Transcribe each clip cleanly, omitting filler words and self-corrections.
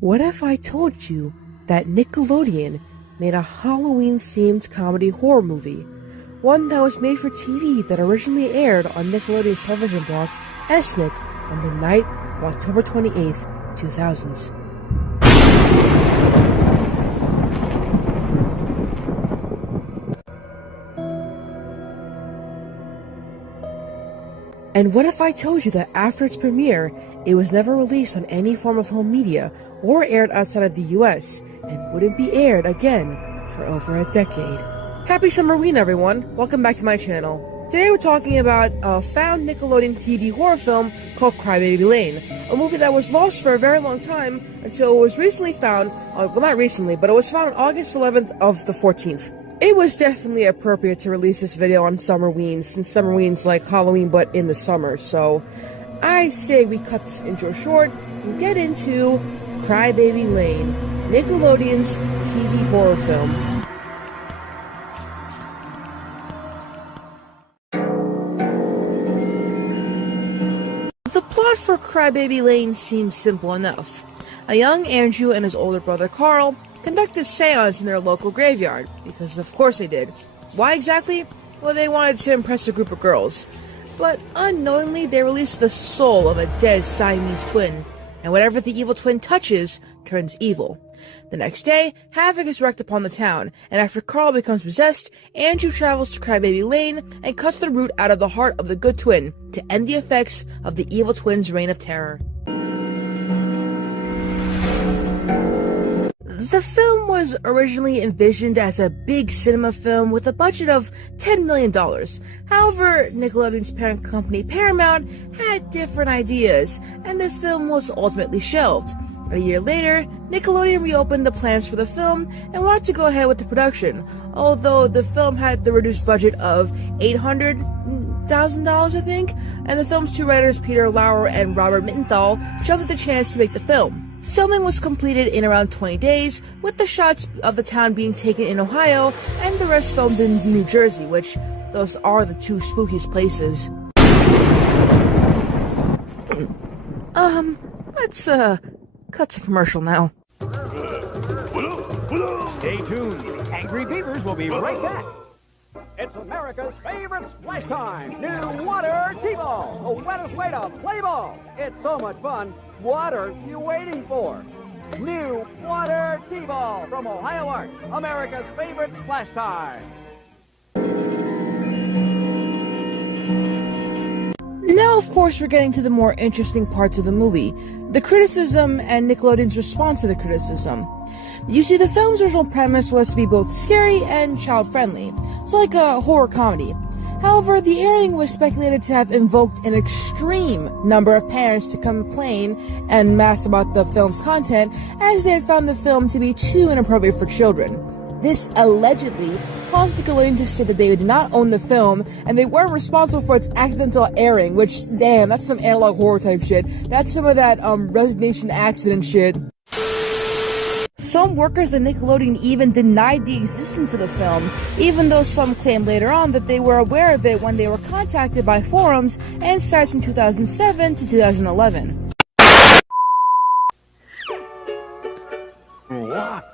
What if I told you that Nickelodeon made a Halloween-themed comedy horror movie? One that was made for TV that originally aired on Nickelodeon's television block, SNIC, on the night of October 28th, 2000s. And what if I told you that after its premiere, it was never released on any form of home media or aired outside of the US, and wouldn't be aired again for over a decade? Happy Summerween, everyone! Welcome back to my channel. Today we're talking about a found Nickelodeon TV horror film called Crybaby Lane, a movie that was lost for a very long time until it was recently found, well not recently, but it was found on August 11th of the 14th. It was definitely appropriate to release this video on Summerween, since Summerween's like Halloween but in the summer, so I say we cut this intro short and get into Crybaby Lane, Nickelodeon's TV horror film. The plot for Crybaby Lane seems simple enough. A young Andrew and his older brother Carl conduct a seance in their local graveyard, because of course they did. Why exactly? Well, they wanted to impress a group of girls. But unknowingly, they release the soul of a dead Siamese twin, and whatever the evil twin touches turns evil. The next day, havoc is wreaked upon the town, and after Carl becomes possessed, Andrew travels to Crybaby Lane and cuts the root out of the heart of the good twin to end the effects of the evil twin's reign of terror. The film was originally envisioned as a big cinema film with a budget of $10 million. However, Nickelodeon's parent company Paramount had different ideas, and the film was ultimately shelved. A year later, Nickelodeon reopened the plans for the film and wanted to go ahead with the production, although the film had the reduced budget of $800,000, I think, and the film's two writers, Peter Lauer and Robert Mittenthal, jumped at the chance to make the film. Filming was completed in around 20 days, with the shots of the town being taken in Ohio and the rest filmed in New Jersey, which those are the two spookiest places. Let's cut to commercial now. Stay tuned. Angry Beavers will be right back. It's America's favorite splash time. New Water T-Ball. The wettest way to play ball. It's so much fun. What are you waiting for? New Water T-Ball from Ohio Art. America's favorite splash time. Now, of course, we're getting to the more interesting parts of the movie, the criticism and Nickelodeon's response to the criticism. You see, the film's original premise was to be both scary and child-friendly, so like a horror comedy. However, the airing was speculated to have invoked an extreme number of parents to complain en masse about the film's content, as they had found the film to be too inappropriate for children. This allegedly caused Nickelodeon to say that they did not own the film, and they weren't responsible for its accidental airing, which, damn, that's some analog horror type shit. That's some of that, resignation accident shit. Some workers at Nickelodeon even denied the existence of the film, even though some claimed later on that they were aware of it when they were contacted by forums and sites from 2007 to 2011. What?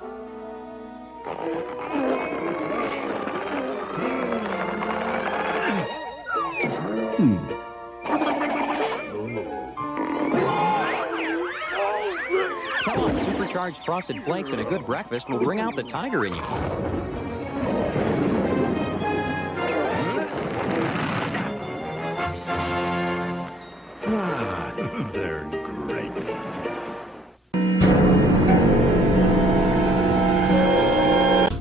Come on, supercharged frosted flakes and a good breakfast will bring out the tiger in you. They're great.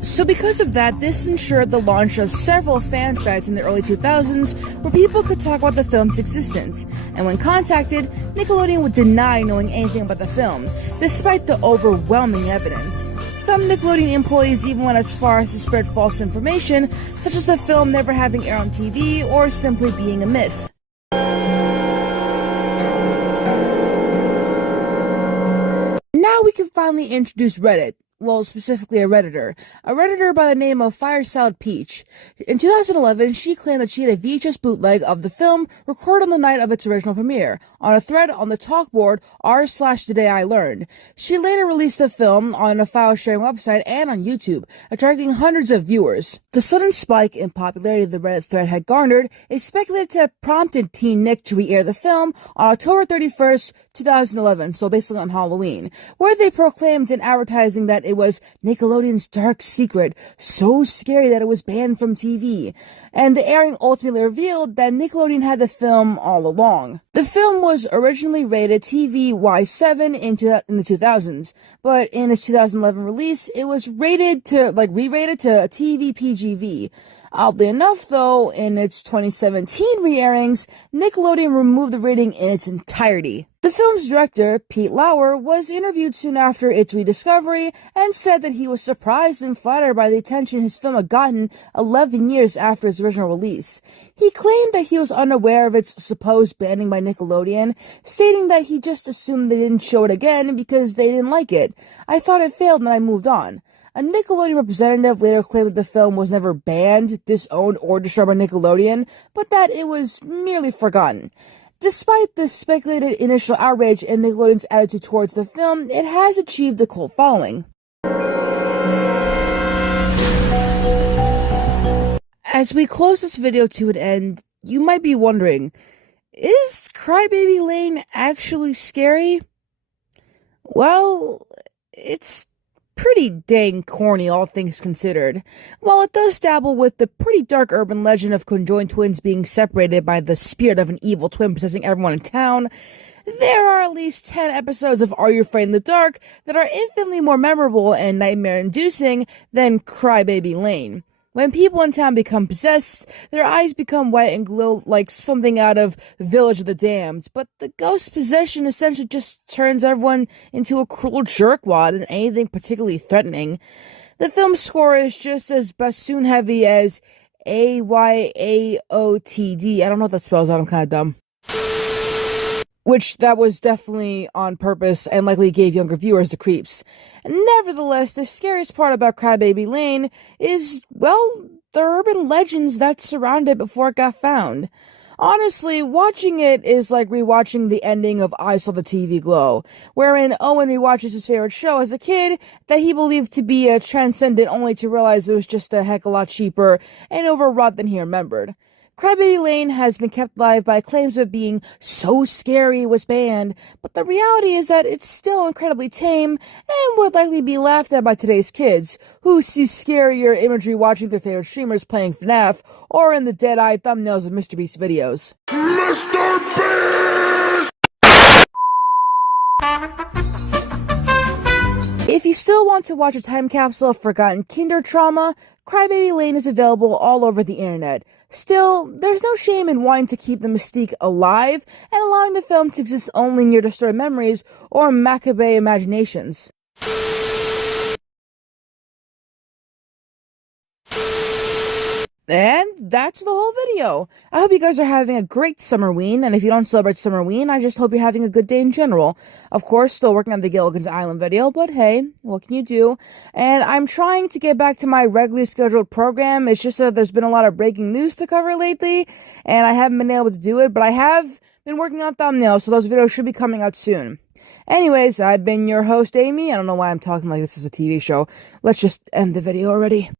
So because of that, this ensured the launch of several fan sites in the early 2000s where people could talk about the film's existence, and when contacted, Nickelodeon would deny knowing anything about the film, despite the overwhelming evidence. Some Nickelodeon employees even went as far as to spread false information, such as the film never having aired on TV or simply being a myth. Now we can finally introduce Reddit, well, specifically a Redditor by the name of Firesalad Peach. In 2011, she claimed that she had a VHS bootleg of the film recorded on the night of its original premiere, on a thread on the talkboard r/todayIlearned. She later released the film on a file-sharing website and on YouTube, attracting hundreds of viewers. The sudden spike in popularity the Reddit thread had garnered is speculated to have prompted Teen Nick to re-air the film on October 31st, 2011, so basically on Halloween, where they proclaimed in advertising that it was Nickelodeon's dark secret, so scary that it was banned from TV. And the airing ultimately revealed that Nickelodeon had the film all along. The film was originally rated TV-Y7 in the 2000s, but in its 2011 release, it was re-rated to TV PGV. Oddly enough, though, in its 2017 re-airings, Nickelodeon removed the rating in its entirety. The film's director, Pete Lauer, was interviewed soon after its rediscovery and said that he was surprised and flattered by the attention his film had gotten 11 years after its original release. He claimed that he was unaware of its supposed banning by Nickelodeon, stating that he just assumed they didn't show it again because they didn't like it. I thought it failed and I moved on. A Nickelodeon representative later claimed that the film was never banned, disowned, or destroyed by Nickelodeon, but that it was merely forgotten. Despite the speculated initial outrage and Nickelodeon's attitude towards the film, it has achieved a cult following. As we close this video to an end, you might be wondering, is Crybaby Lane actually scary? Well, it's pretty dang corny, all things considered. While it does dabble with the pretty dark urban legend of conjoined twins being separated by the spirit of an evil twin possessing everyone in town, there are at least 10 episodes of Are You Afraid in the Dark that are infinitely more memorable and nightmare-inducing than Crybaby Lane. When people in town become possessed, their eyes become wet and glow like something out of Village of the Damned, but the ghost possession essentially just turns everyone into a cruel jerkwad and anything particularly threatening. The film's score is just as bassoon-heavy as AYAOTD. I don't know what that spells out, I'm kind of dumb. Which that was definitely on purpose and likely gave younger viewers the creeps. Nevertheless, the scariest part about Crybaby Lane is, well, the urban legends that surround it before it got found. Honestly, watching it is like rewatching the ending of I Saw the TV Glow, wherein Owen rewatches his favorite show as a kid that he believed to be transcendent only to realize it was just a heck of a lot cheaper and overwrought than he remembered. Crybaby Lane has been kept alive by claims of it being so scary it was banned, but the reality is that it's still incredibly tame and would likely be laughed at by today's kids, who see scarier imagery watching their favorite streamers playing FNAF or in the dead-eyed thumbnails of Mr. Beast videos. Mr. Beast! If you still want to watch a time capsule of forgotten kinder trauma, Crybaby Lane is available all over the internet. Still, there's no shame in wanting to keep the mystique alive and allowing the film to exist only in your distorted memories or macabre imaginations. And that's the whole video. I hope you guys are having a great Summerween, and if you don't celebrate Summerween, I just hope you're having a good day in general. Of course, still working on the Gilligan's Island video, but hey, what can you do? And I'm trying to get back to my regularly scheduled program. It's just that there's been a lot of breaking news to cover lately, and I haven't been able to do it, but I have been working on thumbnails, so those videos should be coming out soon. Anyways, I've been your host, Amy. I don't know why I'm talking like this is a TV show. Let's just end the video already.